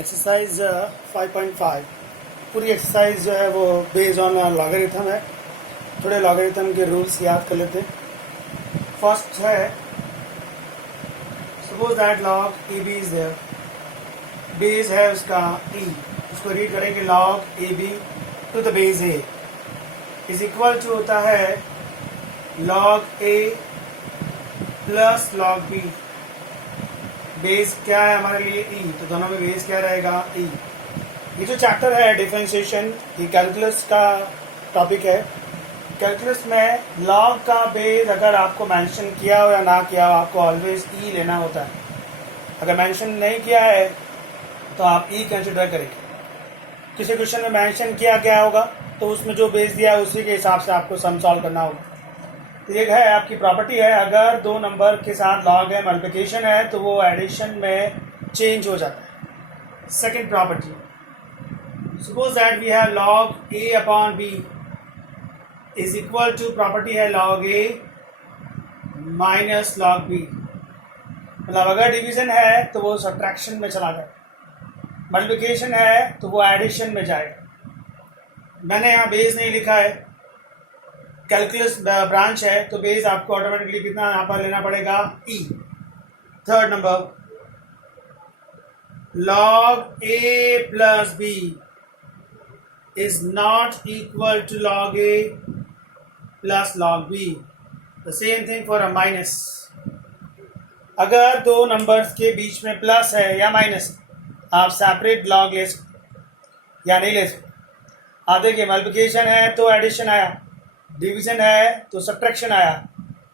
Exercise 5.5 पूरी exercise जो है वो बेस्ड ऑन लॉगरिथम है। थोड़े लॉगरिथम के रूल्स याद कर लेते हैं। फर्स्ट है, suppose that log A B is there, base है उसका ई, उसको रीड करेंगे log A B to the base A is equal to होता है log A plus log B. Base क्या है हमारे लिए ई, तो दोनों में बेस क्या रहेगा ई। ये जो चैप्टर है डिफरेंशिएशन, ये कैलकुलस का टॉपिक है। कैलकुलस में लॉग का बेस अगर आपको मेंशन किया हो या ना किया हो, आपको ऑलवेज ई लेना होता है। अगर मेंशन नहीं किया है तो आप ई कंसिडर करेंगे। किसी क्वेश्चन में मेंशन किया गया होगा तो उसमें जो बेस दिया है उसी के हिसाब से आपको सम सॉल्व करना होगा। एक है आपकी प्रॉपर्टी है, अगर दो नंबर के साथ लॉग है, मल्टीप्लिकेशन है, तो वो एडिशन में चेंज हो जाता है। Second property, suppose that we have log A upon B is equal to, property है log A minus log B. मतलब अगर डिवीजन है तो वो सब्ट्रैक्शन में चला जाए, मल्टीप्लिकेशन है तो वो एडिशन में जाएगा। मैंने यहाँ बेस नहीं लिखा है, कैलकुलस ब्रांच है तो बेस आपको ऑटोमेटिकली कितना यहाँ पर लेना पड़ेगा ई। Third number, log A plus B is not equal to log A plus log B. The same thing for a minus. अगर दो नंबर्स के बीच में प्लस है या माइनस, आप सेपरेट लॉग ले सकते या नहीं ले सकते। आप देखिए, मल्टीप्लिकेशन है तो एडिशन आया, डिवीजन है तो सब्ट्रैक्शन आया,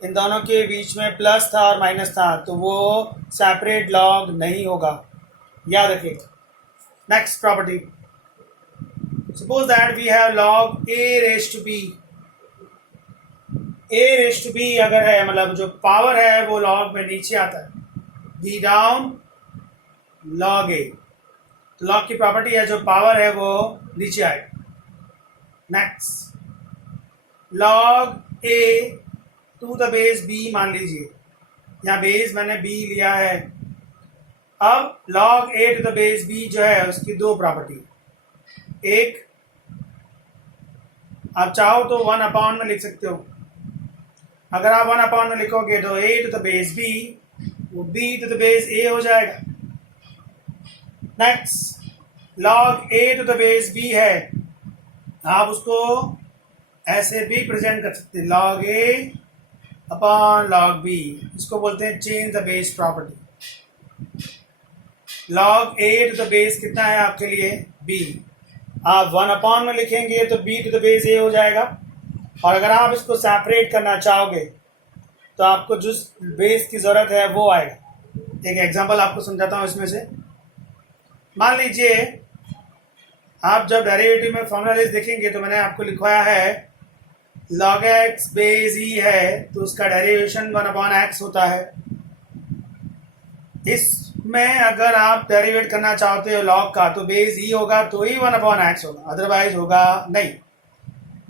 इन दोनों के बीच में प्लस था और माइनस था, तो वो सेपरेट लॉग नहीं होगा, याद रखिएगा। Next property, suppose that we have log A raise to B. A raise to B अगर है, मतलब जो पावर है वो लॉग में नीचे आता है, बी डाउन लॉग ए, तो लॉग की प्रॉपर्टी है जो पावर है वो नीचे आएगा। Next, log A to the base B, मान लीजिए यहाँ बेस मैंने बी लिया है। अब log A to the base B जो है उसकी दो प्रॉपर्टी, एक आप चाहो तो 1 में लिख सकते हो। अगर आप 1 में लिखोगे तो A to the base B वो B to the base A हो जाएगा। Next, log A to the base B है, आप उसको ऐसे भी प्रेजेंट कर सकते हैं, log A upon log B. इसको बोलते हैं change the base property. Log A to the base कितना है आपके लिए बी, आप 1 में लिखेंगे तो B to the base A हो जाएगा। और अगर आप इसको सेपरेट करना चाहोगे तो आपको जिस बेस की जरूरत है वो आएगा। एक एग्जांपल आपको समझाता हूँ इसमें से। मान लीजिए आप जब डेरिवेटिव में फॉर्मूला लिस्ट देखेंगे तो मैंने आपको लिखवाया है log x बेस ई है तो उसका डेरिवेशन 1/x होता है। इसमें अगर आप डेरिवेट करना चाहते हो लॉग का तो बेस ई होगा तो ही 1/x होगा, अदरवाइज होगा नहीं।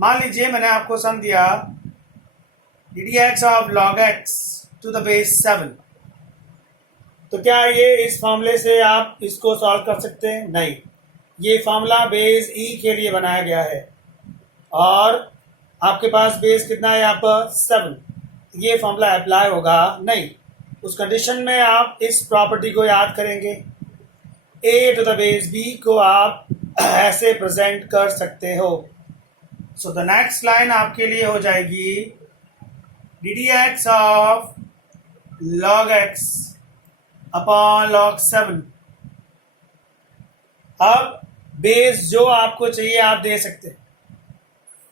मान लीजिए मैंने आपको सम दिया ddx of log x to the base 7, तो क्या ये इस फॉर्मूले से आप इसको सॉल्व कर सकते हैं? नहीं, ये फॉर्मूला बेस ई के लिए बनाया गया है और आपके पास बेस कितना है यहाँ पर 7, ये फॉर्मूला अप्लाई होगा नहीं। उस कंडीशन में आप इस प्रॉपर्टी को याद करेंगे, ए टू द बेस बी को आप ऐसे प्रेजेंट कर सकते हो। सो द नेक्स्ट लाइन आपके लिए हो जाएगी ddx of log x upon log 7। अब बेस जो आपको चाहिए आप दे सकते हैं।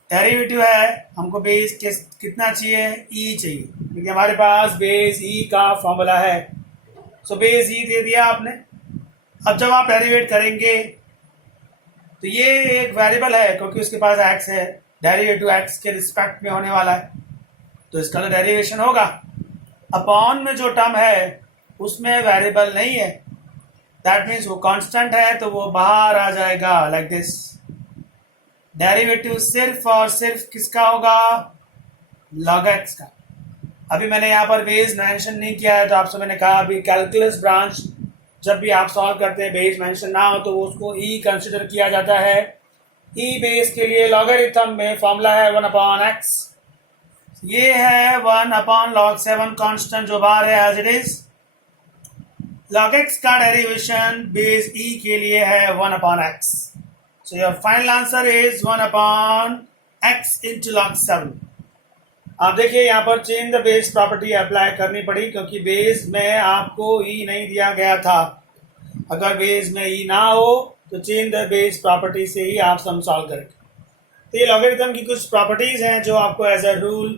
डेरिवेटिव है, हमको बेस कितना चाहिए? ई चाहिए, क्योंकि हमारे पास बेस ई का फॉर्मूला है। सो बेस ई दे दिया आपने। अब जब आप डेरिवेट करेंगे तो ये एक वेरिएबल है क्योंकि उसके पास एक्स है, डेरिवेटिव एक्स के रिस्पेक्ट में होने वाला है तो इसका तो डेरिवेशन होगा। अपॉन में जो टर्म है उसमें वेरिएबल नहीं है, दैट मीन्स वो कांस्टेंट है तो वो बाहर आ जाएगा लाइक दिस। डेरिवेटिव सिर्फ और सिर्फ किसका होगा? log x का। अभी मैंने यहाँ पर बेस मेंशन नहीं किया है तो आपसे मैंने कहा अभी कैलकुलस ब्रांच जब भी आप सॉल्व करते हैं बेस मेंशन ना हो तो उसको ई कंसिडर किया जाता है। ई बेस के लिए लॉगरिथम में फॉर्मूला है 1/x। ये है 1/log7 कांस्टेंट जो बार है as it is. log x का डेरिवेशन बेस ई के लिए है 1/x। So your final answer is 1/x into log7। आप देखिए यहाँ पर change the base property apply करनी पड़ी क्योंकि बेस में आपको ई नहीं दिया गया था। अगर बेस में ई ना हो तो चेंज द बेस प्रॉपर्टी से ही आप सम सॉल्व करेंगे। तो ये लॉगरिथम की कुछ प्रॉपर्टीज हैं जो आपको एज अ रूल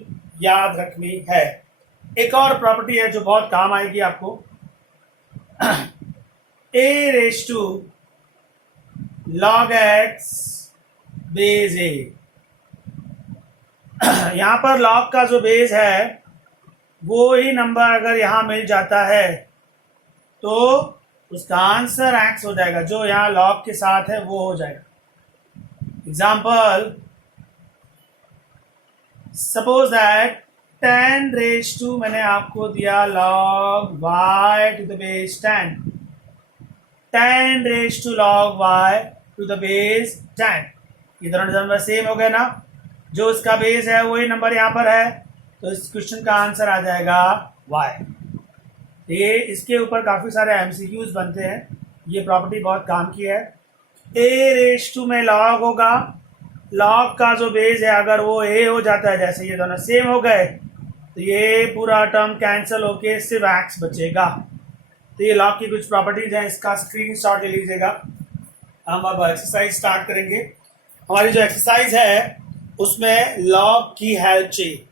याद रखनी है। एक और प्रॉपर्टी है जो बहुत काम आएगी आपको, a raise to log x base a। यहाँ पर log का जो बेस है वो ही नंबर अगर यहाँ मिल जाता है तो उसका आंसर x हो जाएगा, जो यहाँ log के साथ है वो हो जाएगा। Example, suppose that 10 raise to मैंने आपको दिया log y to the base 10। 10 raise to log y to the base 10। ये दोनों नंबर सेम हो गए ना, जो इसका बेस है वही नंबर यहाँ पर है, तो इस क्वेश्चन का आंसर आ जाएगा y। ये इसके ऊपर काफी सारे एमसीक्यूज बनते हैं, ये प्रॉपर्टी बहुत काम की है। a रेज टू में log होगा, log का जो बेस है अगर वो a हो जाता है, जैसे ये दोनों सेम हो गए तो ये पूरा टर्म कैंसिल होके सिर्फ x बचेगा। तो ये log की कुछ प्रॉपर्टीज हैं, इसका स्क्रीनशॉट ले लीजिएगा। हम अब एक्सरसाइज स्टार्ट करेंगे। हमारी जो एक्सरसाइज है उसमें log की हेल्प चाहिए।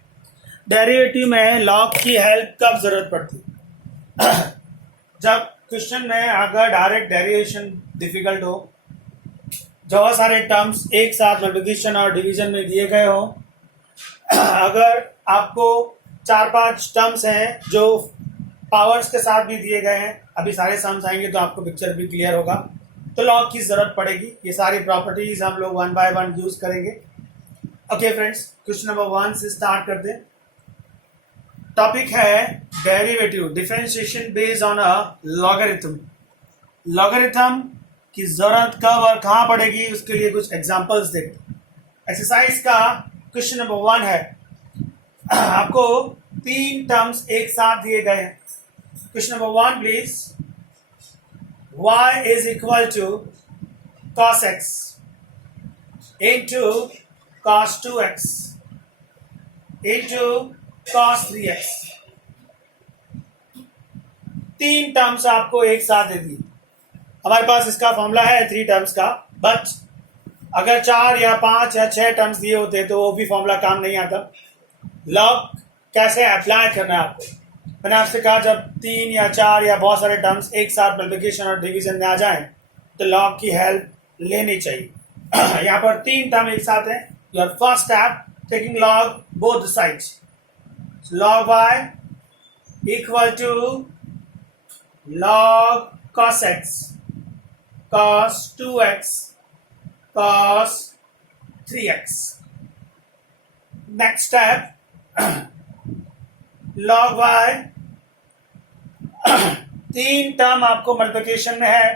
डेरिवेटिव में log की हेल्प कब जरूरत पड़ती? जब क्वेश्चन में अगर डायरेक्ट डेरिवेशन डिफिकल्ट हो, बहुत सारे टर्म्स एक साथ मल्टीप्लिकेशन और डिवीजन में दिए गए हो, अगर आपको 4-5 टर्म्स हैं जो पावर्स के साथ भी दिए गए हैं, अभी सारे सम्स आएंगे तो आपको पिक्चर भी क्लियर होगा, तो लॉग की जरूरत पड़ेगी। ये सारी प्रॉपर्टीज हम लोग 1 बाय 1 यूज करेंगे। ओके फ्रेंड्स, क्वेश्चन नंबर 1 से स्टार्ट करते हैं। टॉपिक है derivative differentiation based on a logarithm. Logarithm की जरूरत कब और कहां पड़ेगी, उसके लिए कुछ एग्जांपल्स देखते हैं। एक्सरसाइज का क्वेश्चन नंबर 1 है, आपको 3 टर्म्स एक साथ दिए गए हैं। Question number 1 please. y is equal to cos x into cos 2x into cos 3x। 3 terms आपको एक साथ दे दी। हमारे पास इसका फॉर्मूला है 3 टर्म्स का, बट अगर 4 या 5 या 6 टर्म्स दिए होते तो वो भी फॉर्मूला काम नहीं आता। लॉग कैसे अप्लाई करना है आपको, मैंने आपसे कहा जब 3 या 4 या बहुत सारे टर्म्स एक साथ मल्टीप्लिकेशन और डिवीजन में आ जाएं तो लॉग की हेल्प लेनी चाहिए। यहाँ पर 3 टर्म एक साथ हैं। Your first step, taking log both sides. Log y equal to log cos x cos 2x cos 3x। Next step, log y 3 term आपको मल्टीप्लिकेशन में है।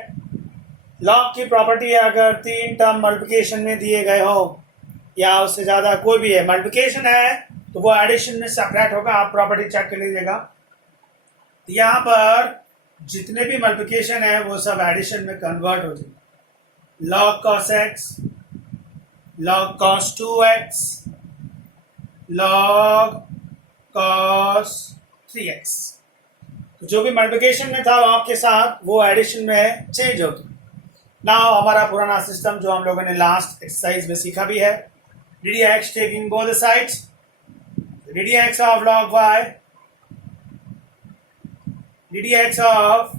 लॉग की प्रॉपर्टी है अगर 3 टर्म मल्टीप्लिकेशन में दिए गए हो या उससे ज्यादा कोई भी है, मल्टीप्लिकेशन है तो वो एडिशन में सेपरेट होगा। आप प्रॉपर्टी चेक कर लीजिएगा। यहाँ पर जितने भी मल्टीप्लिकेशन है वो सब एडिशन में कन्वर्ट हो जाएंगे। log cos x, log cos 2x, log cos 3x। तो जो भी मल्टीप्लिकेशन में था log के साथ वो एडिशन में चेंज होगी। नाउ हमारा पुराना सिस्टम जो हम लोगों ने लास्ट एक्सरसाइज में सीखा भी है, ddx taking both the sides, ddx of log y, ddx of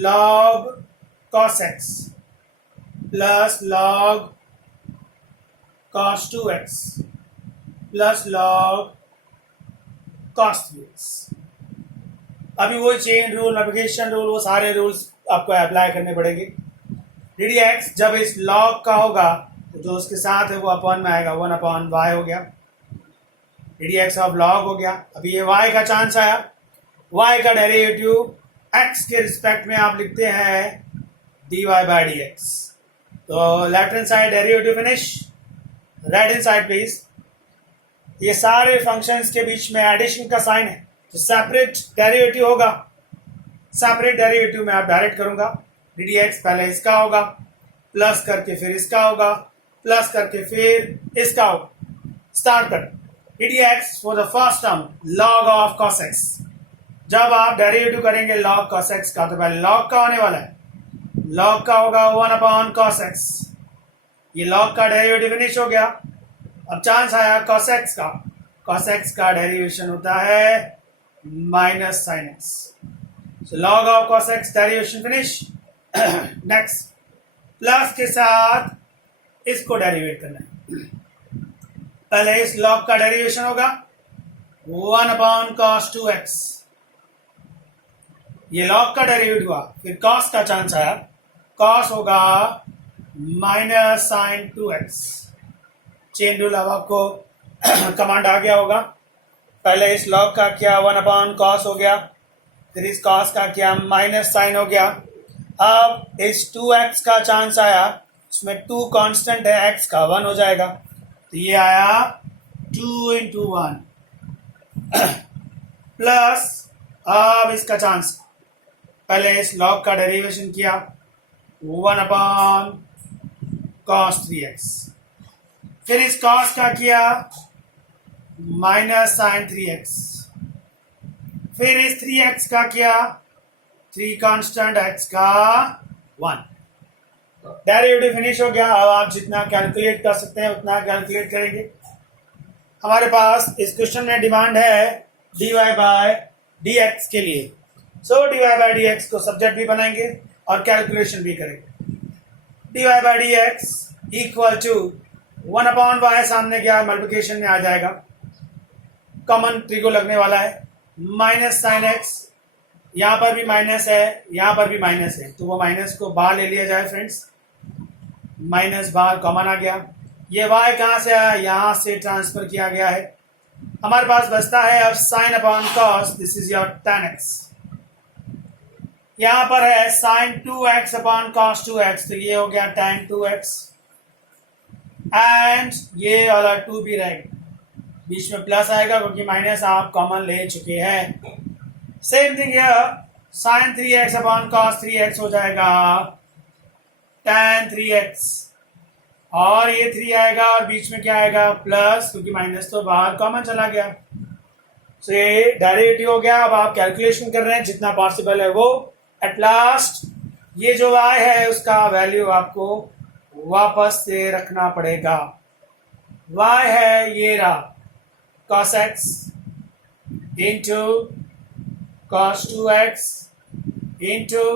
log cos x plus log cos 2x plus log cos 3x। अभी वो चेन रूल, नेविगेशन रूल, वो सारे रूल्स आपको अप्लाई करने पड़ेंगे। ddx जब इस log का होगा तो जो उसके साथ है वो अपॉन में आएगा, 1/y हो गया। ddx ऑफ log हो गया। अभी ये y का चांस आया, y का डेरिवेटिव x के रिस्पेक्ट में आप लिखते हैं dy बाई डी एक्स। तो left hand side derivative finish, right hand side please. ये सारे फंक्शंस के बीच में एडिशन का साइन है, तो सेपरेट डेरिवेटिव होगा। सेपरेट डेरिवेटिव में आप डायरेक्ट करूंगा, डी डी एक्स पहले इसका होगा, प्लस करके फिर इसका होगा, प्लस करके फिर इसका होगा। स्टार्ट कर D D x for the first term log of cos x. जब आप डेरिवेटिव करेंगे लॉग कॉस एक्स का, तो पहले लॉग का होने वाला है, लॉग का होगा 1 कॉस एक्स। ये लॉग का डेरिवेटिव फिनिश हो गया। अब चांस आया कॉस एक्स का। कॉस एक्स का डेरिवेशन होता है minus sine x. So log of cos x derivation finish. Next plus के साथ इसको डेरिवेट करना है। पहले इस लॉग का डेरिवेशन होगा 1 cos 2x। ये लॉग का डेरिवेटिव हुआ, फिर cos का चांस आया, cos होगा minus sign 2x। Chain rule अब आपको कमांड आ गया होगा। पहले इस लॉग का क्या 1 cos हो गया, फिर इस cos का क्या माइनस साइन हो गया। अब इस 2x का चांस आया, इसमें 2 कांस्टेंट है, x का 1 हो जाएगा, तो ये आया 2 into 1 प्लस अब इसका चांस, पहले इस लॉग का डेरिवेशन किया 1 cos 3x, फिर इस cos का किया माइनस साइन 3x, फिर इस 3x का किया 3 कांस्टेंट x का 1। डेरिवेटिव फिनिश हो गया। अब आप जितना कैलकुलेट कर सकते हैं उतना कैलकुलेट करेंगे। हमारे पास इस क्वेश्चन में डिमांड है dy बाय डी एक्स के लिए। So dy by D X को सब्जेक्ट भी बनाएंगे और कैलकुलेशन भी करेंगे। dy by D X equal to 1/y, सामने क्या मल्टीप्लिकेशन में आ जाएगा, कॉमन ट्रिगो लगने वाला है, माइनस साइन एक्स, यहां पर भी माइनस है, यहां पर भी माइनस है, तो वो माइनस को बाहर ले लिया जाए फ्रेंड्स, माइनस बाहर कॉमन आ गया। ये y कहां से आया, यहां से ट्रांसफर किया गया है। हमारे पास बचता है अब sine upon cos, this is your tan x। यहां पर है sign 2x upon cos 2x, तो ये हो गया tan 2x एंड ये वाला 2 भी रहेगा, बीच में प्लस आएगा क्योंकि माइनस आप कॉमन ले चुके हैं। Same thing here, sine 3x upon cos 3x हो जाएगा tan 3x, और ये 3 आएगा और बीच में क्या आएगा प्लस, क्योंकि माइनस तो बाहर कॉमन चला गया। सो ये डेरिवेटिव हो गया। अब आप कैलकुलेशन कर रहे हैं जितना पॉसिबल है वो। एट लास्ट ये जो y है उसका वैल्यू आपको वापस से रखना पड़ेगा। y है ये रहा cos x into cos 2x into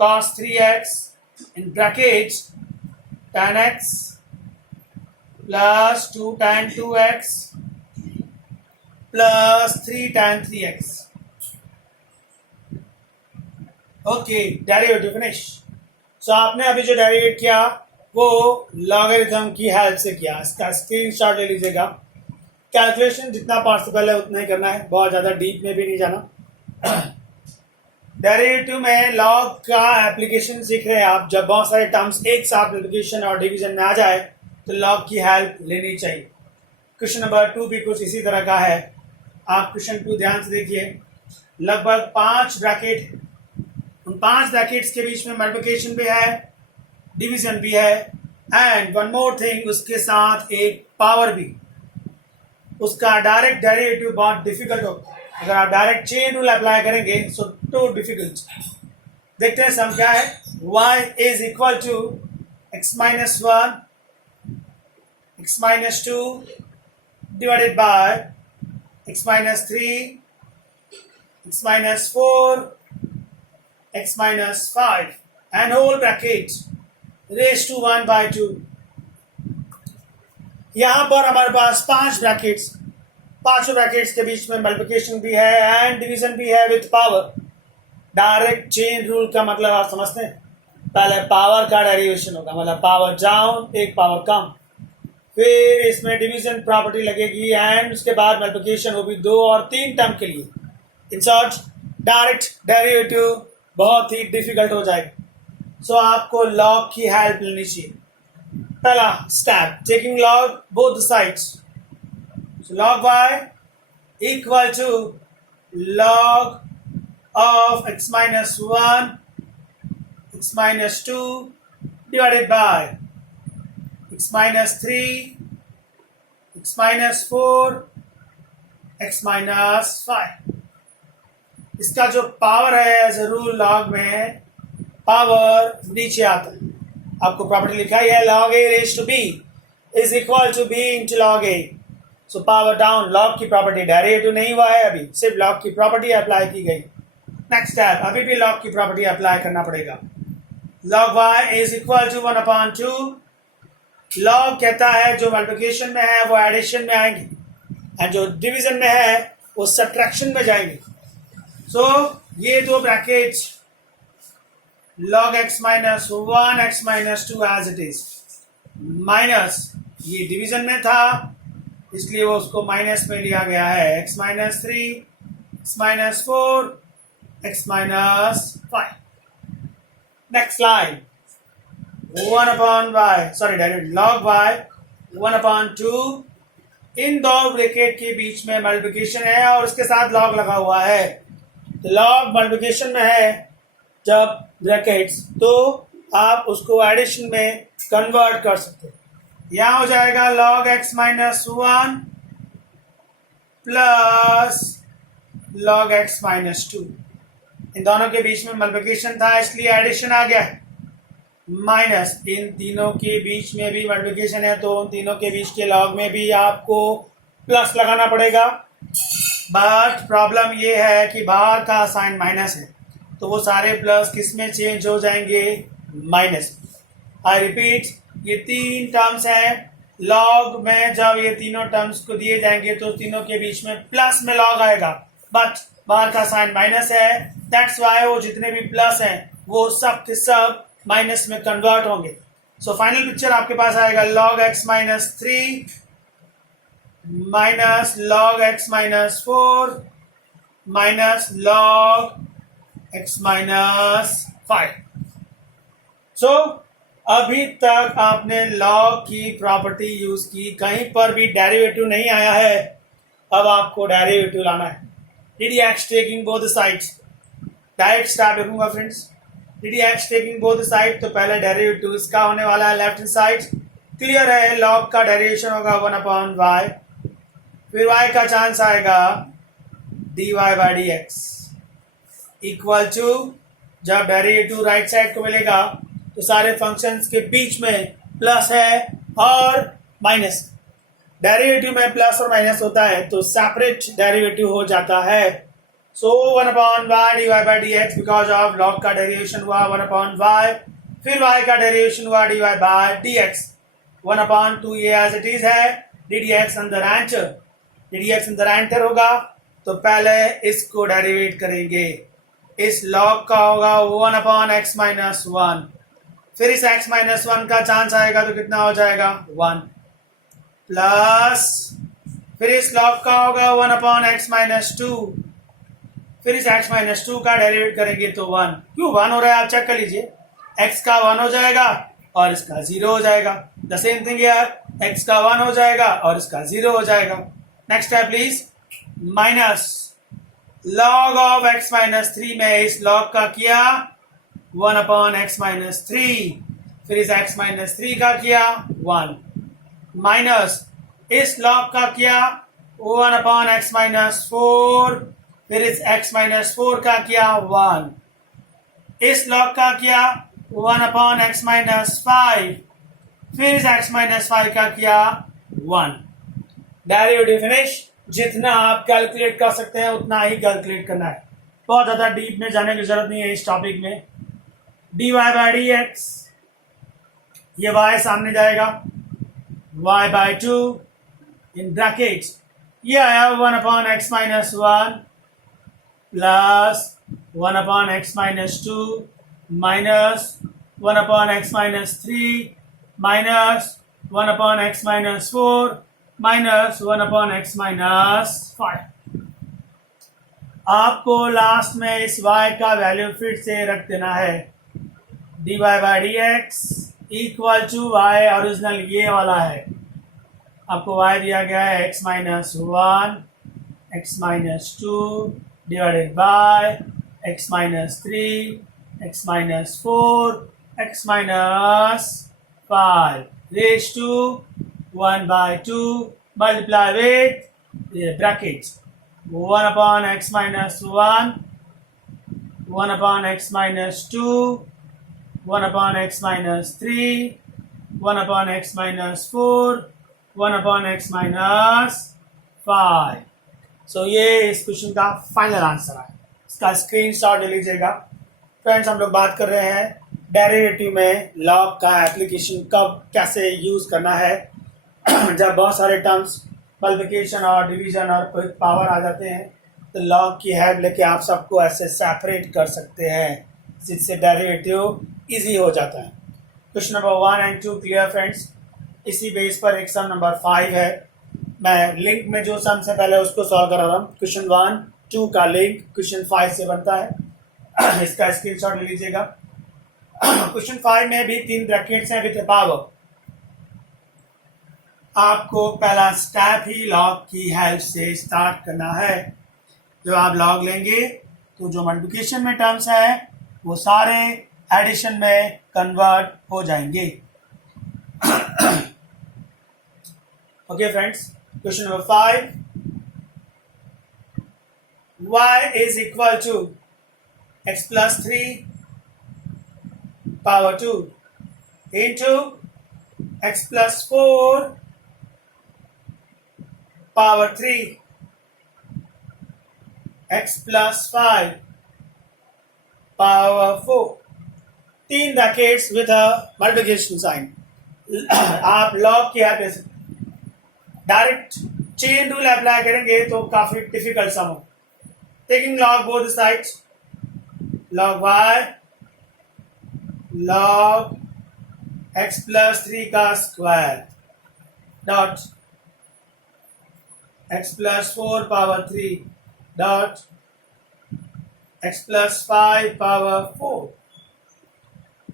cos 3x in brackets tan x plus 2 tan 2x plus 3 tan 3x। Okay, derivative finish. So आपने अभी जो डेरिवेट किया वो लॉगरिथम की हेल्प से किया, इसका स्क्रीनशॉट ले लीजिएगा। कैलकुलेशन जितना पॉसिबल है उतना ही करना है, बहुत ज़्यादा डीप में भी नहीं जाना। डेरिवेटिव में लॉग का एप्लीकेशन सीख रहे हैं आप। जब बहुत सारे टर्म्स एक साथ मल्टीप्लिकेशन और डिवीजन में आ जाए तो लॉग की हेल्प लेनी चाहिए। क्वेश्चन नंबर 2 भी कुछ इसी तरह का है। आप क्वेश्चन 2 ध्यान से देखिए। लगभग 5 ब्रैकेट, उन 5 ब्रैकेट्स के बीच में मल्टीप्लिकेशन भी है, डिवीजन भी है, एंड वन मोर थिंग, उसके साथ एक पावर भी। उसका डायरेक्ट डेरिवेटिव बहुत डिफिकल्ट होता है। अगर आप डायरेक्ट चेन रूल अप्लाई करेंगे सो टू डिफिकल्ट। देखते हैं सम क्या है। y is equal to x minus 1 x minus 2 divided by x minus 3 x minus 4 x minus 5 and whole bracket raise to 1/2। यहां पर हमारे पास 5 ब्रैकेट्स, पांचों ब्रैकेट्स के बीच में मल्टीप्लिकेशन भी है एंड डिवीजन भी है with power. Direct chain rule का मतलब आप समझते हैं, पहले पावर का डेरिवेशन होगा, मतलब पावर डाउन एक पावर कम, फिर इसमें डिवीजन प्रॉपर्टी लगेगी एंड उसके बाद मल्टीप्लिकेशन होगी 2 और 3 टर्म के लिए। इन शॉर्ट डायरेक्ट डेरिवेटिव बहुत ही डिफिकल्ट हो जाएगा। सो आपको लॉग की हेल्प लेनी चाहिए। पहला स्टेप, taking log both sides. So log y equal to log of x minus 1 x minus 2 divided by x minus 3 x minus 4 x minus 5। इसका जो पावर है एज ए रूल लॉग में पावर नीचे आता है। आपको प्रॉपर्टी लिखा है log a raised to b is equal to b into log a। So power down, log की प्रॉपर्टी डेरिवेटिव नहीं हुआ है, अभी सिर्फ लॉग की प्रॉपर्टी अप्लाई की गई। नेक्स्ट स्टेप, अभी भी लॉग की प्रॉपर्टी अप्लाई करना पड़ेगा। log y is equal to 1/2। Log कहता है जो मल्टीप्लिकेशन में है वो एडिशन में आएंगे एंड जो डिवीजन में है वो सब्ट्रैक्शन में जाएंगे। सो ये दो bracket log x minus 1 x minus 2 as it is minus, ये डिवीजन में था इसलिए वो उसको माइनस में लिया गया है, x minus 3 x minus 4 x minus 5। Next line 1/y, sorry direct log y 1/2। इन दो ब्रैकेट के बीच में मल्टीप्लिकेशन है और उसके साथ log लगा हुआ है। तो log मल्टीप्लिकेशन में है जब ब्रैकेट्स, तो आप उसको एडिशन में कन्वर्ट कर सकते हैं। यहां हो जाएगा log x minus 1 plus log x minus 2। इन दोनों के बीच में मल्टीप्लिकेशन था इसलिए एडिशन आ गया है, माइनस इन तीनों के बीच में भी मल्टीप्लिकेशन है तो उन तीनों के बीच के लॉग में भी आपको प्लस लगाना पड़ेगा। बट प्रॉब्लम ये है कि बाहर का साइन माइनस है तो वो सारे प्लस किस में चेंज हो जाएंगे, माइनस। आई रिपीट, ये तीन टर्म्स हैं लॉग में, जब ये तीनों टर्म्स को दिए जाएंगे तो तीनों के बीच में प्लस में लॉग आएगा, बट बाहर का साइन माइनस है, दैट्स वाई वो जितने भी प्लस हैं वो सब के सब माइनस में कन्वर्ट होंगे। सो फाइनल पिक्चर आपके पास आएगा log x minus 3 minus log x minus 4 minus log x minus 5। सो अभी तक आपने log की प्रॉपर्टी यूज की, कहीं पर भी डेरिवेटिव नहीं आया है, अब आपको डेरिवेटिव लाना है। ddx taking both sides, direct step लिखूंगा friends. ddx taking both side, तो पहले डेरिवेटिव इसका होने वाला है लेफ्ट हैंड साइड, क्लियर है। log का डेरिवेशन होगा 1/y, फिर y का चांस आएगा dy by dx equal to, जब डेरिवेटिव राइट साइड को मिलेगा तो सारे फंक्शंस के बीच में प्लस है और माइनस। डेरिवेटिव में प्लस और माइनस होता है तो सेपरेट डेरिवेटिव हो जाता है। सो 1/y dy by dx because of log का डेरिवेशन हुआ 1/y, फिर y का डेरिवेशन हुआ dy by dx 1/2। ये एज इट इज है, ddx अंदर एंटर, ddx अंदर एंटर होगा तो पहले इसको डेरिवेट करेंगे। इस log का होगा 1/x minus 1, फिर इस x minus 1 का चांस आएगा तो कितना हो जाएगा 1, प्लस फिर इस log का होगा 1/x minus 2, फिर इस x minus 2 का डेरिवेट करेंगे तो 1। क्यों 1 हो रहा है आप चेक कर लीजिए, x का 1 हो जाएगा और इसका 0 हो जाएगा। द सेम थिंग यार, x का 1 हो जाएगा और इसका 0 हो जाएगा। नेक्स्ट है please, minus log of x minus 3 में इस log का किया 1/x minus 3, फिर इस x minus 3 का किया 1, माइनस इस log का किया 1/x minus 4, फिर इस x minus 4 का किया 1, इस log का किया 1/x minus 5, फिर इस x minus 5 का किया 1। Derivative finish. जितना आप कैलकुलेट कर सकते हैं उतना ही कैलकुलेट करना है, बहुत ज्यादा डीप में जाने की जरूरत नहीं है इस टॉपिक में। dy by dx, ये y सामने जाएगा, y by 2 इन ब्रैकेट्स, ये आया 1/x minus 1 plus 1/x minus 2 minus 1/x minus 3 minus 1/x minus 4 minus 1/x minus 5। आपको लास्ट में इस y का वैल्यू फिर से रख देना है dy by D X equal to Y original ये वाला है। आपको y दिया गया है x minus one x minus two divided by x minus three x minus four x minus five raise to one by two multiply with brackets 1 upon x minus 1, 1 upon x minus 2, 1 upon x minus 3, 1 upon x minus 4, 1 upon x minus 5. So ये इस question का final answer है। इसका screenshot ले लीजिएगा। Friends, हम लोग बात कर रहे हैं डेरिवेटिव में लॉग का एप्लीकेशन कब कैसे यूज करना है जब बहुत सारे टर्म्स मल्टीप्लिकेशन और डिवीजन और कोई पावर आ जाते हैं तो लॉग की हेल्प लेके आप सबको ऐसे सेपरेट कर सकते हैं जिससे डेरिवेटिव इजी हो जाता है। Question number 1 and 2 clear friends. इसी बेस पर एक सम नंबर 5 है। मैं लिंक में जो सम से पहले उसको सॉल्व करा रहा हूँ। क्वेश्चन 1, 2 का लिंक क्वेश्चन 5 से बनता है। इसका स्क्रीनशॉट ले लीजिएगा। क्वेश्चन 5 में भी 3 ब्रैकेट्स हैं विद पावर। आपको पहला स्टेप ही लॉग की हेल्प से स्टार्ट करना है। जब आप लॉग लेंगे तो जो मल्टीप्लिकेशन में टर्म्स हैं वो सारे एडिशन में कन्वर्ट हो जाएंगे। Okay friends, question number 5, y is equal to x plus 3 power 2 into x plus 4 power 3 x plus 5 power 4 3 brackets with a multiplication sign. आप लॉग की हेल्प से डायरेक्ट चेन रूल अप्लाई करेंगे तो काफी difficult sum हो। Taking log both sides, log y log x plus 3 का square dot x plus 4 power 3 dot x plus 5 power 4।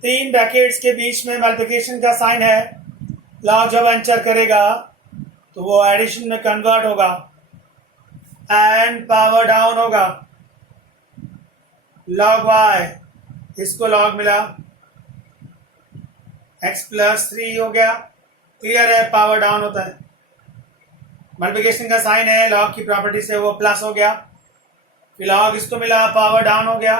3 brackets के बीच में मल्टीप्लिकेशन का साइन है। लॉग जब एंटर करेगा तो वो एडिशन में कन्वर्ट होगा एंड पावर डाउन होगा। लॉग y, इसको लॉग मिला, x प्लस 3 हो गया। क्लियर है, पावर डाउन होता है। मल्टीप्लिकेशन का साइन है, लॉग की प्रॉपर्टी से वो प्लस हो गया। फिर लॉग इसको मिला, पावर डाउन हो गया।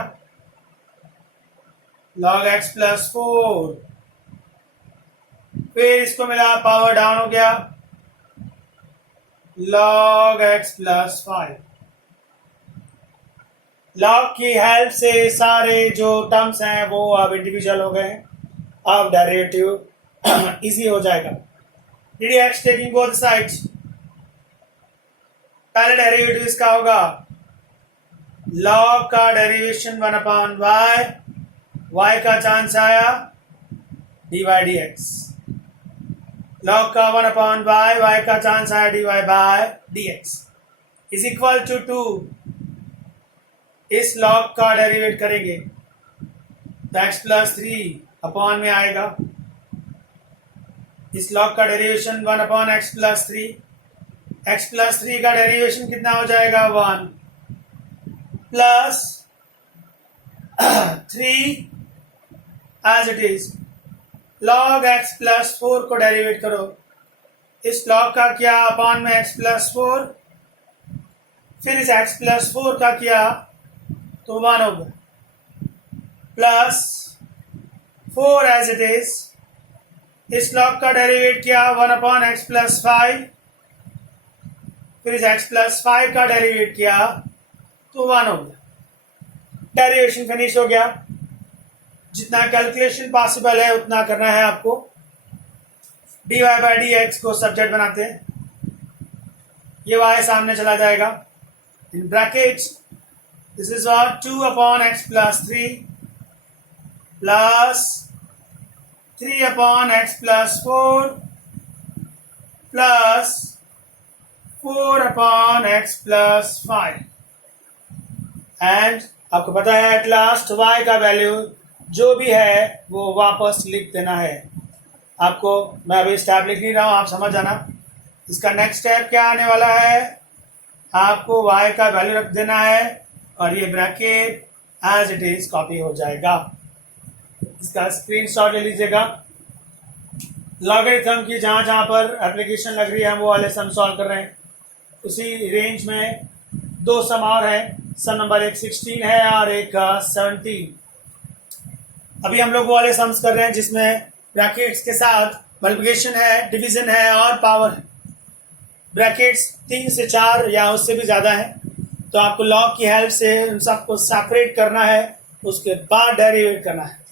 लॉग x प्लस 4, फिर इसको मिला, पावर डाउन हो गया। Log x plus 5। लॉग की हेल्प से सारे जो टर्म्स हैं वो अब इंडिविजुअल हो गए। अब डेरिवेटिव इजी हो जाएगा। dx taking both sides. पहले डेरिवेटिव इसका होगा लॉग का डेरिवेशन 1 अपॉन y, y का चांस आया dy dx। लॉग का 1 अपॉन y, y का चांस आया dy by dx is equal to 2। इस लॉग का डेरिवेट करेंगे तो x प्लस 3 अपॉन में आएगा। इस लॉग का derivation 1 upon x plus 3। x plus 3 का डेरिवेशन कितना हो जाएगा 1 plus 3 as it is. Log x plus 4 को डेरिवेट करो। इस लॉग का किया अपॉन में x प्लस 4, फिर इस x प्लस 4 का किया तो 1 होगा प्लस 4 एज इट इज। इस लॉग का डेरिवेट किया 1 अपॉन x प्लस 5, फिर इस x प्लस 5 का डेरिवेट किया तो 1 हो गया। डेरिवेशन फिनिश हो गया। जितना कैलकुलेशन पॉसिबल है उतना करना है आपको। dy बाई डी एक्स को सब्जेक्ट बनाते हैं। ये y सामने चला जाएगा। इन ब्रैकेट्स दिस इज और 2 upon x plus 3 plus 3 upon x plus 4 plus 4 upon x plus 5. And आपको पता है एट लास्ट y का वैल्यू जो भी है वो वापस लिख देना है। आपको मैं अभी स्टेप लिख नहीं रहा हूँ, आप समझ जाना। इसका नेक्स्ट स्टेप क्या आने वाला है, आपको y का वैल्यू रख देना है और ये bracket as it is copy हो जाएगा। इसका स्क्रीनशॉट ले लीजिएगा। लॉगरिथम की जहाँ जहाँ पर एप्लीकेशन लग रही है हम वो वाले सम सॉल्व कर रहे हैं। उसी रेंज में दो सम और हैं, सम नंबर एक 16 है और एक 17। अभी हम लोग वो वाले सम्स कर रहे हैं जिसमें ब्रैकेट्स के साथ मल्टीप्लिकेशन है, डिवीजन है और पावर है। ब्रैकेट्स 3 से 4 या उससे भी ज़्यादा है, तो आपको लॉग की हेल्प से उन सबको सेपरेट करना है, उसके बाद डेरिवेट करना है।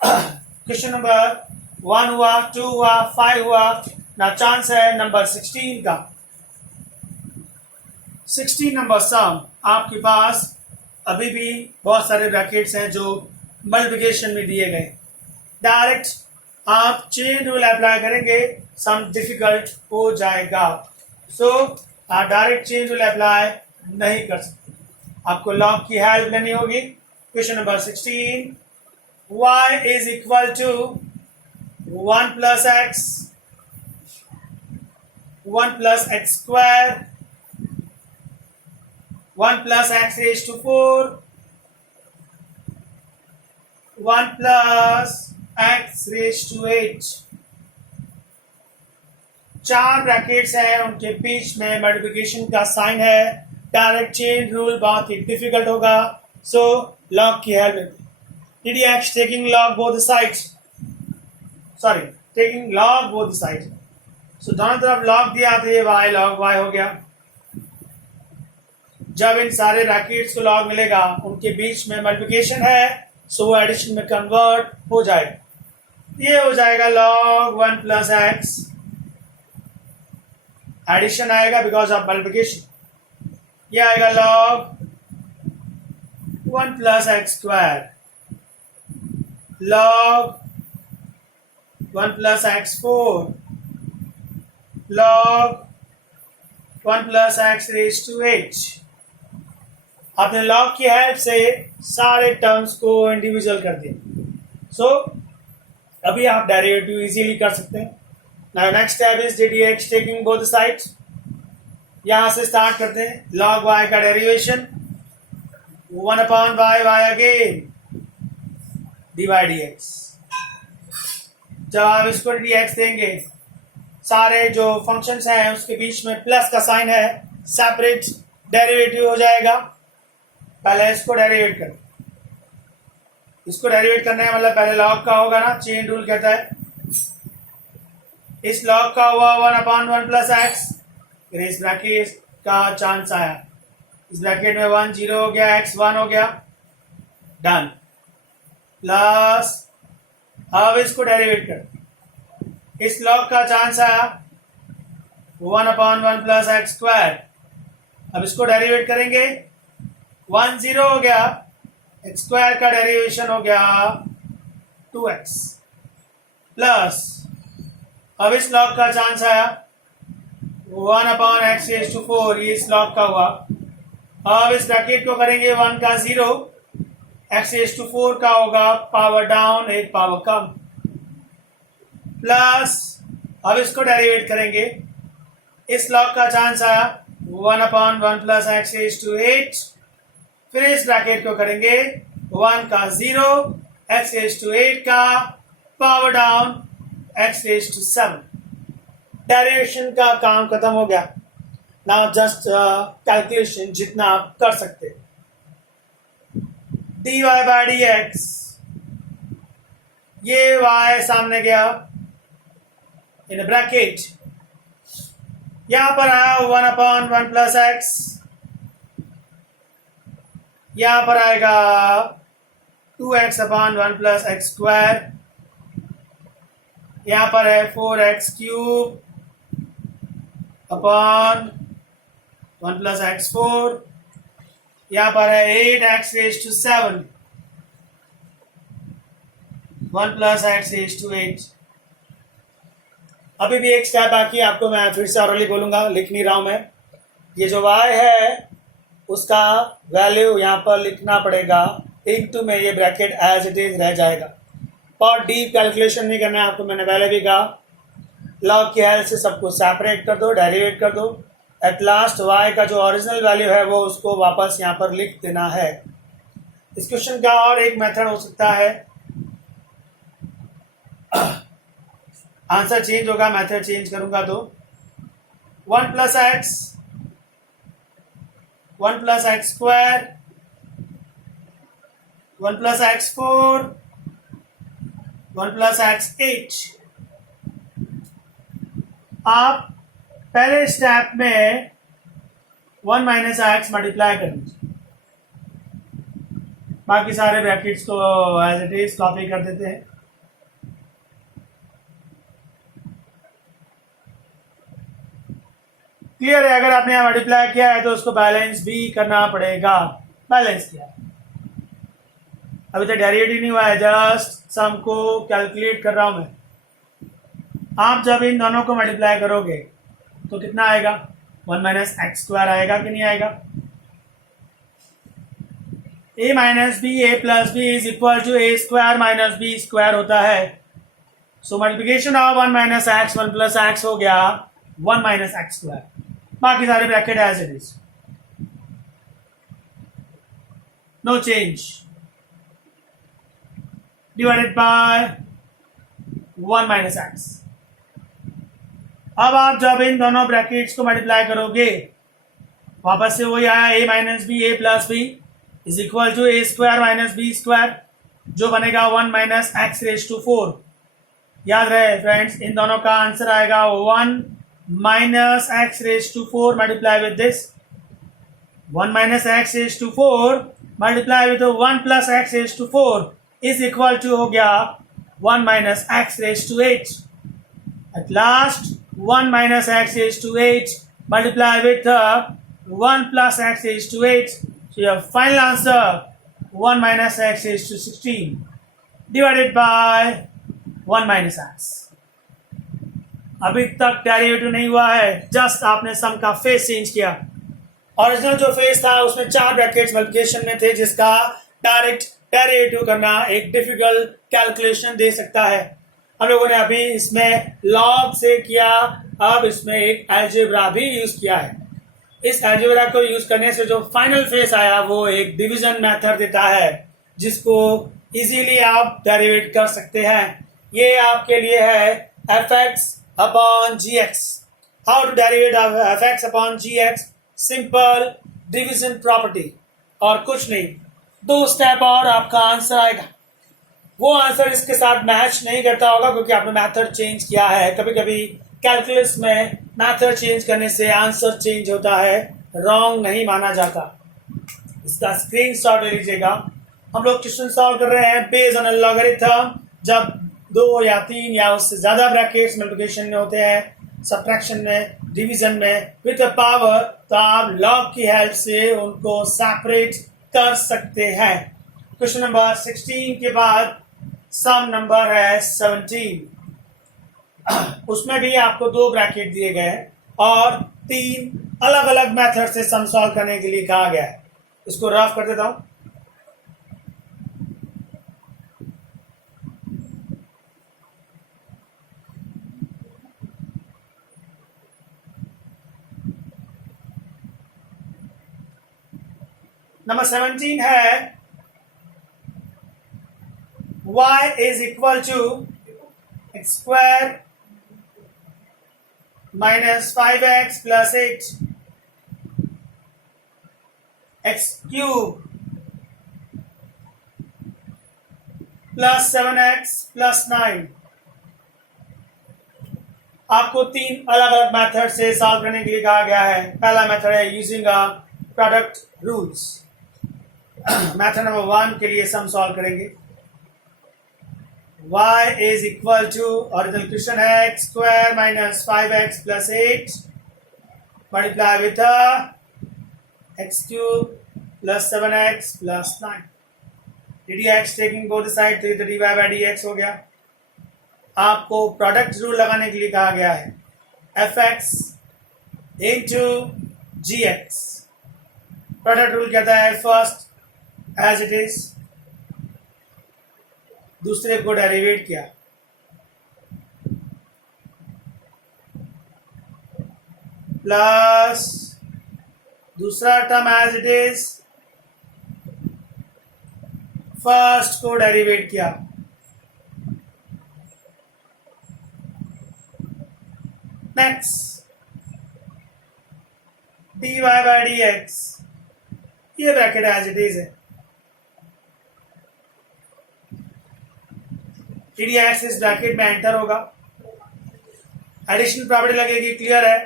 क्वेश्चन नंबर 1 हुआ, 2 हुआ, 5 हुआ, ना चांस है नंबर 16 का। 16 नंबर सम आपके पास अभी भी बहुत सारे ब्रैकेट्स हैं जो मल्टीप्लिकेशन में दिए गए। डायरेक्ट आप चेन रूल अप्लाई करेंगे, सम डिफिकल्ट हो जाएगा। सो आप डायरेक्ट चेन रूल अप्लाई नहीं कर सकते, आपको लॉग की हेल्प लेनी होगी। Question number 16, y is equal to 1 plus X, 1 plus X square, 1 plus x raised to 4, 1 plus x raised to 8। 4 brackets हैं, उनके बीच में मल्टीप्लिकेशन का साइन है। डायरेक्ट चेन रूल बहुत ही डिफिकल्ट होगा, सो लॉग की help. D D X taking log both sides, sorry taking log both sides. So दोनों तरफ लॉग दिया तो ये y log y हो गया। जब इन सारे ब्रैकेट्स को लॉग मिलेगा उनके बीच में मल्टीप्लिकेशन है, सो वो एडिशन में कन्वर्ट हो जाएगा। ये हो जाएगा log 1 प्लस एक्स, एडिशन आएगा बिकॉज ऑफ मल्टीप्लिकेशन। ये आएगा log 1 plus X square, log 1 plus X 4, log 1 plus X raise to 8। आपने लॉग की हेल्प से सारे टर्म्स को इंडिविजुअल कर दिया। सो अभी आप डेरिवेटिव इजीली कर सकते हैं। Now next step is D D X taking both sides. यहां से स्टार्ट करते हैं। लॉग y का derivation 1 upon y again divide dx। जब आप इसको dx देंगे, सारे जो फंक्शंस हैं उसके बीच में प्लस का साइन है, सेपरेट डेरिवेटिव हो जाएगा। पहले इसको डेरिवेट कर, इसको डेरिवेट करना है, मतलब पहले लॉग का होगा ना, चेन रूल कहता है। इस लॉग का हुआ 1 अपॉन 1 प्लस एक्स, फिर इस ब्रैकेट का चांस आया, इस ब्रैकेट में 1 0 हो गया, x 1 हो गया, डन। प्लस अब इसको डेरिवेट कर, इस लॉग का चांस आया 1 अपॉन 1 प्लस एक्स स्क्वायर। अब इसको डेरिवेट करेंगे, 1 0 हो गया, एक्स स्क्वायर का डेरिवेशन हो गया 2x, प्लस अब इस लॉग का चांस आया 1 अपॉन एक्स रेज टू 4, ये इस लॉग का हुआ। अब इस ब्रैकेट को करेंगे 1 का 0, एक्स रेज टू 4 का होगा पावर डाउन, एक पावर कम, प्लस अब इसको डेरिवेट करेंगे, इस लॉग का चांस आया 1 upon 1 plus X raise to 8, फिर इस ब्रैकेट को करेंगे 1 का 0, एक्स रेज टू 8 का power down, X raise to 7। Derivation का काम खत्म हो गया। नाउ जस्ट कैलकुलेशन जितना आप कर सकते। dy बाय dx, ये y सामने गया इन ब्रैकेट, यहां पर आया 1 अपॉन 1 प्लस एक्स, यहां पर आएगा 2x upon 1 plus X square, यहां पर है 4x cube upon 1 plus X 4, यहां पर है 8x raise to 7, 1 plus X raise to 8। अभी भी एक स्टेप बाकी, आपको मैं फिर से ऑरली बोलूंगा, लिख नहीं रहा हूं मैं। ये जो y है उसका वैल्यू यहाँ पर लिखना पड़ेगा, इनटू में ये ब्रैकेट एज इट इज रह जाएगा। और डीप कैलकुलेशन नहीं करना है आपको, मैंने पहले भी कहा। लॉग की हेल्प से सबको सेपरेट कर दो, डेरिवेट कर दो। एट लास्ट y का जो ओरिजिनल वैल्यू है वो उसको वापस यहाँ पर लिख देना है। इस क्वेश्चन का और एक मेथड हो सकता है, आंसर चेंज होगा, मेथड चेंज करूंगा तो 1 plus X, 1 plus X square, 1 plus X 4, 1 plus x 8। आप पहले स्टेप में 1 माइनस एक्स मल्टीप्लाई कर दीजिए, बाकी सारे ब्रैकेट्स को एज इट इज कॉपी कर देते हैं। क्लियर है? अगर आपने यहाँ मल्टीप्लाई किया है तो उसको बैलेंस भी करना पड़ेगा। बैलेंस किया है, अभी तक डेरिवेटिव नहीं हुआ है, जस्ट सम को कैलकुलेट कर रहा हूं मैं। आप जब इन दोनों को मल्टीप्लाई करोगे तो कितना आएगा? 1 माइनस एक्स स्क्वायर आएगा कि नहीं आएगा? a minus B, A plus B is equal to A square minus B square होता है। So multiplication of 1 minus X 1 plus X हो गया 1 माइनस एक्स स्क्वायर, बाकी सारे bracket as it is, no change, divided by 1 minus X. अब आप जब इन दोनों ब्रैकेट्स को मल्टीप्लाई करोगे वापस से वही आया, a minus B, A plus B is equal to A square minus B square, जो बनेगा 1 माइनस एक्स रेज टू 4। याद रहे फ्रेंड्स, इन दोनों का आंसर आएगा 1 minus X raise to 4 multiply with this 1 minus X raise to 4 multiply with 1 plus X raise to 4 is equal to हो गया 1 minus X raise to 8। At last 1 minus x raised to 8 multiply with 1 plus x raised to 8. So your final answer 1 minus x raised to 16 divided by 1 minus x. अभी तक derivative नहीं हुआ है, just आपने सम का face change किया। Original जो face था उसमें 4 ब्रैकेट्स मल्टीप्लिकेशन में थे, जिसका डायरेक्ट डेरिवेटिव करना एक डिफिकल्ट कैलकुलेशन दे सकता है। हम लोगों ने अभी इसमें लॉग से किया, अब इसमें एक अलजेब्रा भी यूज किया है। इस अलजेब्रा को यूज करने से जो फाइनल फेस आया वो एक डिवीजन मेथड देता है, जिसको इजीली आप डेरिवेट कर सकते हैं। ये आपके लिए है fx upon gx। How to derivate fx upon gx? Simple division property और कुछ नहीं, 2 स्टेप और आपका आंसर आएगा। वो आंसर इसके साथ मैच नहीं करता होगा क्योंकि आपने मेथड चेंज किया है। कभी कभी कैलकुलस में मेथड चेंज करने से आंसर चेंज होता है, रॉन्ग नहीं माना जाता। इसका स्क्रीनशॉट ले लीजिएगा। हम लोग क्वेश्चन सॉल्व कर रहे हैं बेस्ड ऑन लॉगरिथम। जब 2 या 3 या उससे ज्यादा ब्रैकेट्स मल्टीप्लिकेशन में होते हैं, सब्ट्रैक्शन में, डिवीजन में विद अ पावर, तो आप लॉग की हेल्प से उनको सेपरेट कर सकते हैं। क्वेश्चन नंबर 16 के बाद सम नंबर है 17। उसमें भी आपको 2 ब्रैकेट दिए गए हैं और 3 अलग अलग मेथड से सम सॉल्व करने के लिए कहा गया है। इसको रफ कर देता हूं। नंबर 17 है y is equal to x square minus 5x plus 8 x cube plus 7x plus 9। आपको 3 अलग अलग मेथड से सॉल्व करने के लिए कहा गया है। पहला मेथड है using product rules. Method number 1 के लिए सम सॉल्व करेंगे। y is equal to, original question है x square minus 5x plus 8 multiply with x cube plus 7x plus 9 dx taking both the side, तो dy by dx हो गया। आपको product rule लगाने के लिए कहा गया है fx into gx product rule कहता है फर्स्ट एज इट इज, दूसरे को डेरिवेट किया, प्लस दूसरा term as it is, first को डेरिवेट किया, नेक्स्ट dy by dx, ये ब्रैकेट एज इट इज है, dx इस ब्रैकेट में एंटर होगा, एडिशन प्रॉपर्टी लगेगी, क्लियर है।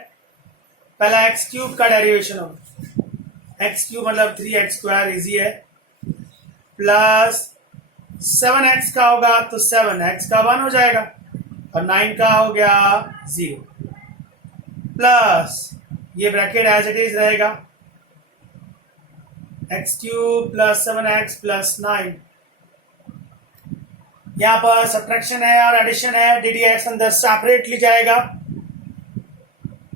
पहला एक्स क्यूब का डेरिवेशन होगा, एक्स क्यूब मतलब 3x स्क्वायर, इजी है, प्लस 7x का होगा तो 7x का 1 हो जाएगा और 9 का हो गया 0, प्लस ये ब्रैकेट एज इट इज रहेगा, x cube plus 7x plus 9, यहां पर सब्ट्रैक्शन है और एडिशन है, डी डी एक्स अंदर सेपरेटली जाएगा।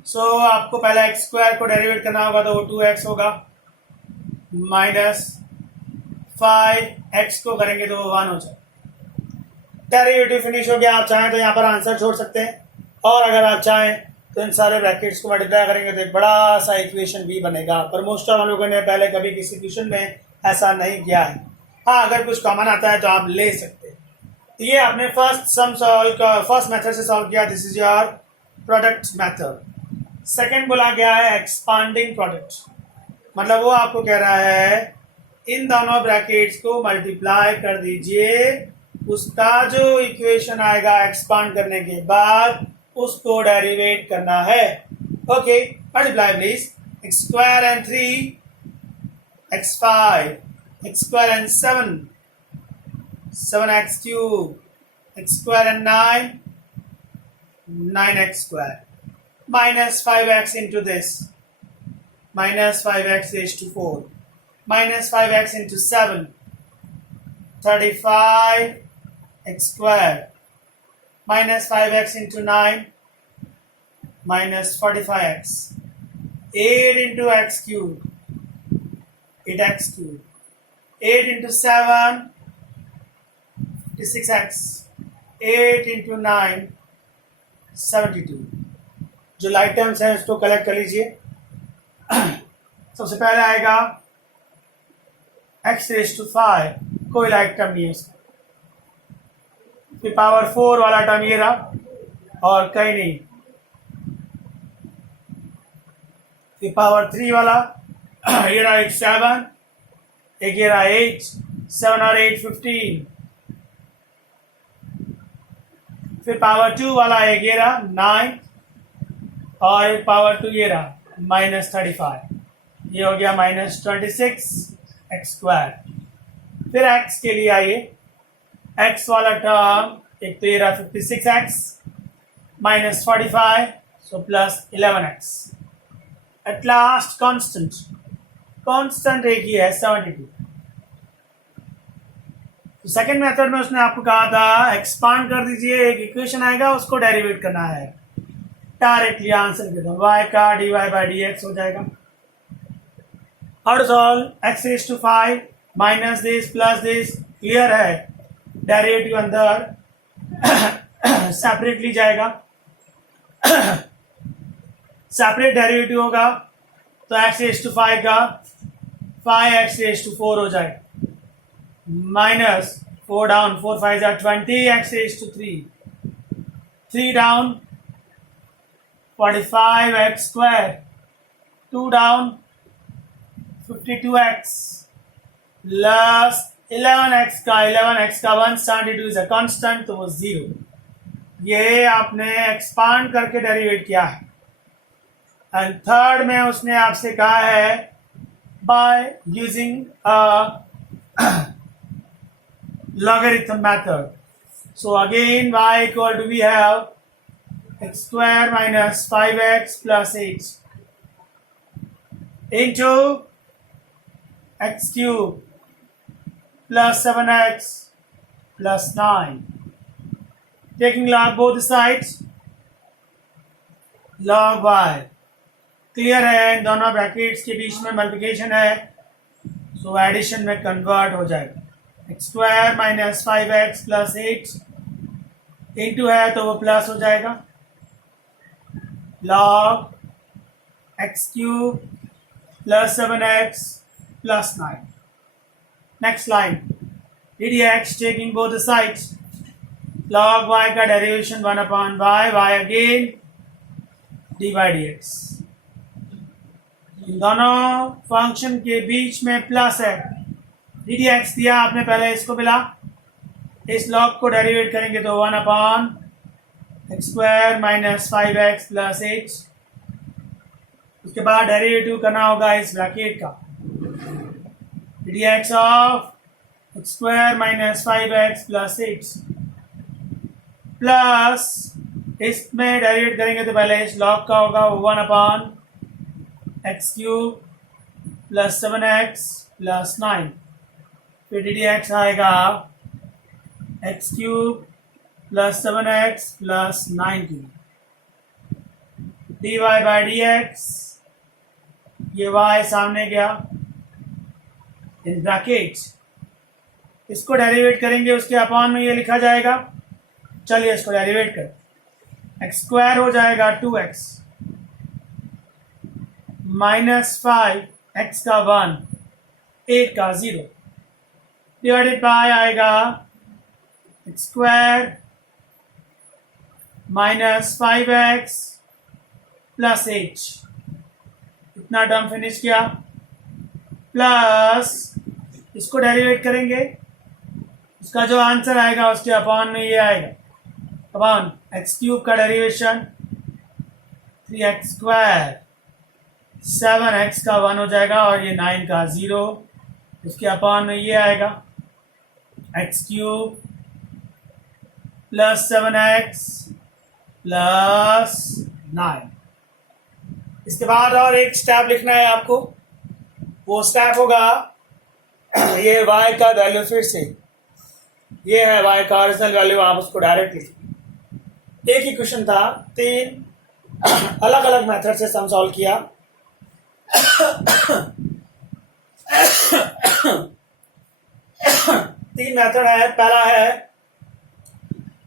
सो आपको पहले एक्स स्क्वायर को डेरिवेट करना होगा तो वो 2x होगा, माइनस 5x को करेंगे तो वो 1 हो जाएगा। डेरिवेटिव फिनिश हो गया। आप चाहें तो यहाँ पर आंसर छोड़ सकते हैं, और अगर आप चाहें तो इन सारे ब्रैकेट्स को मल्टीप्लाई करेंगे तो एक बड़ा सा इक्वेशन भी बनेगा, पर मोस्ट ऑफ हम लोगों ने पहले कभी किसी क्वेश्चन में ऐसा नहीं किया है। हाँ, अगर कुछ कॉमन आता है तो आप ले सकते हैं। तो ये आपने फर्स्ट मेथड से सॉल्व किया, this is your product method. Second बोला गया है एक्सपांडिंग प्रोडक्ट, मतलब वो आपको कह रहा है इन दोनों ब्रैकेट्स को मल्टीप्लाई कर दीजिए, उसका जो इक्वेशन आएगा एक्सपांड करने के बाद उसको डेरिवेट करना है। Okay, multiply please, x square and 3, x 5, x square and 7, 7x cube, x square and 9, 9x square, minus 5x into this, minus 5x raised to 4, minus 5x into 7, 35x square, minus 5x into 9, minus 45x, 8 into x cube, 8x cube, 8 into 7, 56x, 8 into 9, 72। जो like terms हैं उसको collect कर लीजिए। सबसे पहले आएगा x raise to 5, कोई like term नहीं है उसका, फिर पावर 4 वाला टर्म ये रहा और कहीं नहीं, फिर पावर 3 वाला ये रहा, एक 7, एक ये रहा 8, 7 और 8 15, फिर पावर 2 वाला एक ये रहा 9 और एक पावर 2 ये रहा माइनस 35, ये हो गया माइनस 26 एक्स स्क्वायर। फिर एक्स के लिए आइए, एक्स वाला टर्म एक तो ये रहा 56x minus 45, so plus 11x। At last constant, constant एक ही है 72। तो सेकेंड मेथड में उसने आपको कहा था एक्सपांड कर दीजिए, एक इक्वेशन आएगा उसको डेरिवेट करना है, डायरेक्टली आंसर के दो, y का dy by dx हो जाएगा। How to solve, x raise to 5 minus this plus this, clear है, डेरिवेटिव अंदर सेपरेटली जाएगा, सेपरेट डेरिवेटिव होगा तो x रेज टू 5 का 5x रेज टू 4 हो जाएगा, minus 4 down, 4 5 20, x raise to 3, 3 down 45x square, 2 down 52x plus 11x का 172 is a constant, तो वो 0। ये आपने एक्सपांड करके डेरिवेट किया है। एंड थर्ड में उसने आपसे कहा है by using logarithm method. So again y equal to, we have x square minus 5x plus 8 into x cube plus 7x plus 9. Taking log both sides, log y, clear है, इन दोनों brackets के बीच में multiplication है so addition में convert हो जाएगा। X square minus 5x plus 8 into है तो वो प्लस हो जाएगा log X cube plus 7x plus 9। Next line D D X taking both the sides, log y का derivation 1 upon y, y again D Y D X. इन दोनों function के बीच में प्लस है, डी डी एक्स दिया आपने, पहले इसको मिला, इस log को डेरिवेट करेंगे तो 1 upon X square minus 5x plus 8। उसके बाद डेरिवेटिव करना होगा इस ब्रैकेट का, D D X of X square minus 5x plus 8 plus इसमें डेरिवेट करेंगे तो पहले इस log का होगा 1 upon X cube plus 7x plus 9, फिर डी डी एक्स आएगा X cube plus 7x plus 19 D Y by D X, ये y सामने गया इन ब्रैकेट्स, इसको डेरिवेट करेंगे उसके अपॉन में ये लिखा जाएगा। चलिए इसको डेरिवेट कर, एक्स स्क्वायर हो जाएगा 2x माइनस 5x का 1 8 का 0 डिवाइडेड बाय आएगा x square minus 5x plus 8, इतना टर्म फिनिश किया, प्लस इसको डेरिवेट करेंगे, इसका जो आंसर आएगा उसके अपॉन में ये आएगा, अपॉन एक्स क्यूब का डेरिवेशन 3x स्क्वायर 7x का 1 हो जाएगा और ये 9 का 0, उसके अपॉन में ये आएगा X cube plus 7x plus 9। इसके बाद और एक स्टेप लिखना है आपको, वो स्टेप होगा ये y का वैल्यू, फिर से ये है y का ओरिजिनल वैल्यू, आप उसको डायरेक्ट लिखिए। एक ही क्वेश्चन था, 3 अलग अलग मेथड से सम सॉल्व किया। तीन मेथड है, पहला है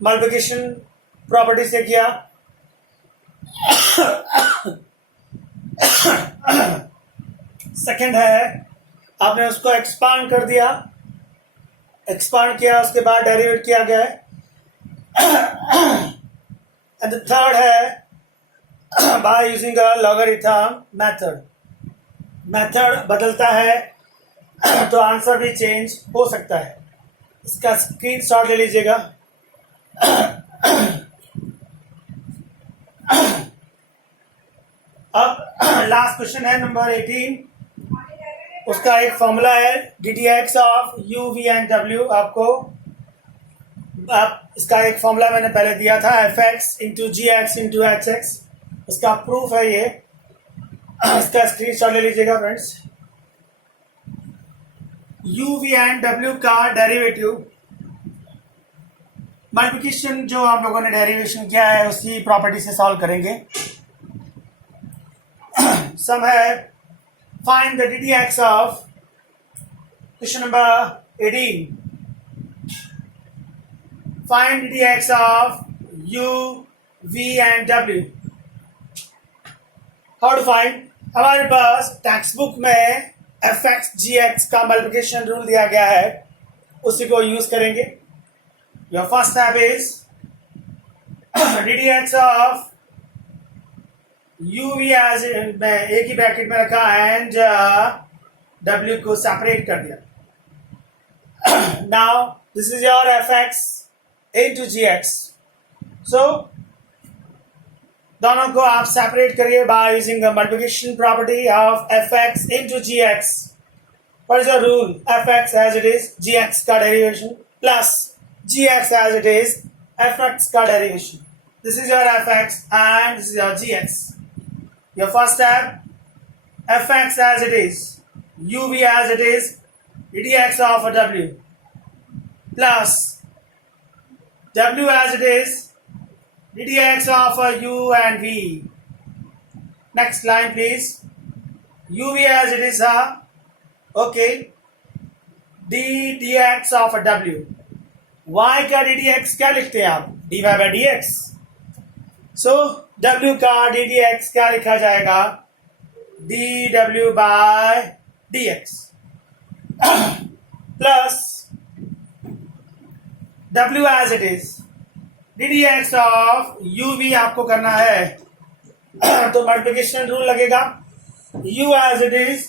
मल्टीप्लिकेशन प्रॉपर्टी से किया, सेकंड है आपने उसको एक्सपांड कर दिया, एक्सपांड किया उसके बाद डेरिवेट किया गया है, एंड द थर्ड है by using a logarithm method. Method बदलता है तो आंसर भी चेंज हो सकता है। इसका स्क्रीनशॉट ले लीजिएगा। अब लास्ट क्वेश्चन है नंबर 18, उसका एक फॉर्मूला है D D X of U we and W. आपको इसका एक फॉर्मूला मैंने पहले दिया था, F X into G X into H X, इसका प्रूफ है ये, इसका स्क्रीनशॉट ले लीजिएगा friends. U we and W का डेरिवेटिव, मल्टीप्लिकेशन जो आप लोगों ने डेरिवेशन किया है उसी प्रॉपर्टी से सॉल्व करेंगे। सम है find the D D X of, question number 18, find D D X of U we and W. How to find, हमारे पास टेक्स्ट बुक में एफ एक्स जी एक्स का मल्टीप्लिकेशन रूल दिया गया है, उसी को यूज करेंगे। Your first step is D D X of U we as एक ही ब्रैकेट में रखा एंड डब्ल्यू को सेपरेट कर दिया। Now this is your F X into G X, so दोनों को आप सेपरेट करिए by using the multiplication property of F X into G X. What is the rule, F X as it is G X का derivation plus G X as it is F X का derivation. This is your F X and this is your G X. Your first step F X as it is, U we as it is, D X of W plus W as it is, ddx of u and v. Next line please. uv as it is, okay. D D X of W. Y का D D X क्या लिखते हैं आप? D Y by D X. So W का D D X क्या लिखा जाएगा? D W by D X plus W as it is D D X of U V आपको करना है तो मल्टीप्लिकेशन रूल लगेगा। u as it is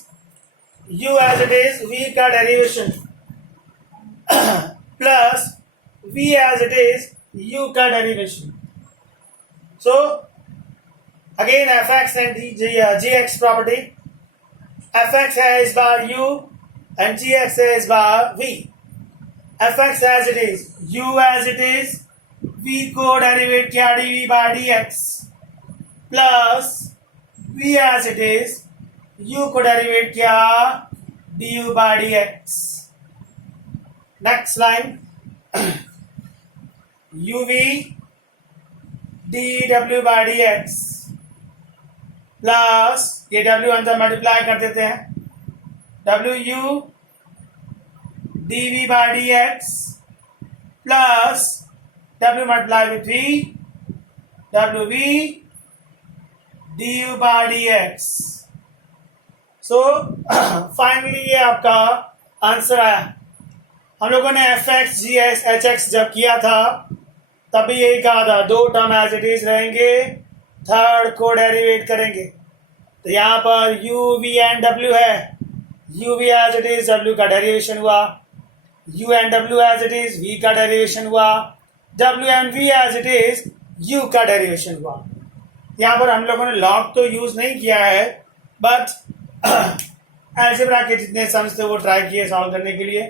v का derivation plus v as it is u का derivation. So again fx and gx property, fx है इस बार u and gx है इस बार v। fx as it is, u as it is, v को derivate किया dv by dx plus v as it is, u को derivate किया du by dx। Next line uv dw by dx plus ये w अंदर multiply कर देते हैं wu dv by dx plus w multiply with v wv du by dx। So finally ये आपका answer आया। हम लोगों ने F X G S H x जब किया था तभी यही कहा था, दो टर्म एज इट इज रहेंगे, थर्ड को डेरिवेट करेंगे। तो यहाँ पर यू वी एंड डब्ल्यू है, u we as it is डब्ल्यू का डेरिवेशन हुआ, यू एंड डब्ल्यू एज इट इज वी का डेरिवेशन हुआ, डब्ल्यू and v as it is u का डेरिवेशन हुआ। यहाँ पर हम लोगों ने लॉग तो यूज नहीं किया है, बट अलजेब्रा के जितने सम्स थे वो ट्राई किए सॉल्व करने के लिए।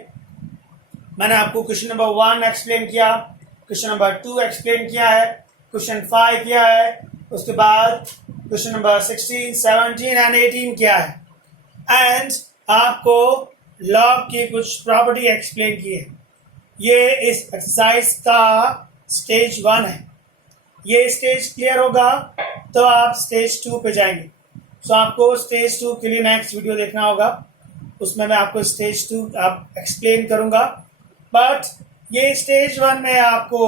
मैंने आपको क्वेश्चन नंबर 1 एक्सप्लेन किया, क्वेश्चन नंबर 2 एक्सप्लेन किया है, क्वेश्चन 5 किया है, उसके बाद क्वेश्चन नंबर 16, 17 एंड 18 किया है, एंड आपको लॉग की कुछ प्रॉपर्टी एक्सप्लेन की है। ये इस एक्सरसाइज का स्टेज 1 है। ये स्टेज क्लियर होगा तो आप स्टेज 2 पे जाएंगे। सो आपको स्टेज 2 के लिए नेक्स्ट वीडियो देखना होगा, उसमें मैं आपको स्टेज 2 आप एक्सप्लेन करूंगा। बट ये स्टेज 1 में आपको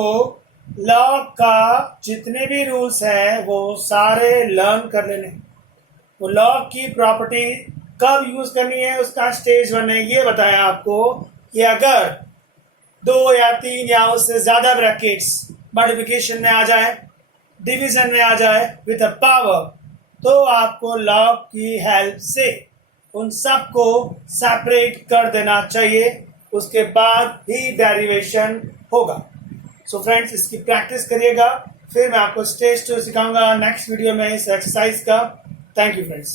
लॉग का जितने भी रूल्स हैं वो सारे लर्न कर लेने। वो लॉग की प्रॉपर्टी कब यूज करनी है उसका स्टेज 1 ने ये बताया आपको कि अगर 2 या 3 या उससे ज्यादा ब्रैकेट्स मल्टीप्लिकेशन में आ जाए, डिवीजन में आ जाए विद अ पावर, तो आपको लॉग की हेल्प से उन सबको सेपरेट कर देना चाहिए, उसके बाद ही डेरिवेशन होगा। सो फ्रेंड्स इसकी प्रैक्टिस करिएगा, फिर मैं आपको स्टेज 2 सिखाऊंगा नेक्स्ट वीडियो में इस एक्सरसाइज का। Thank you friends.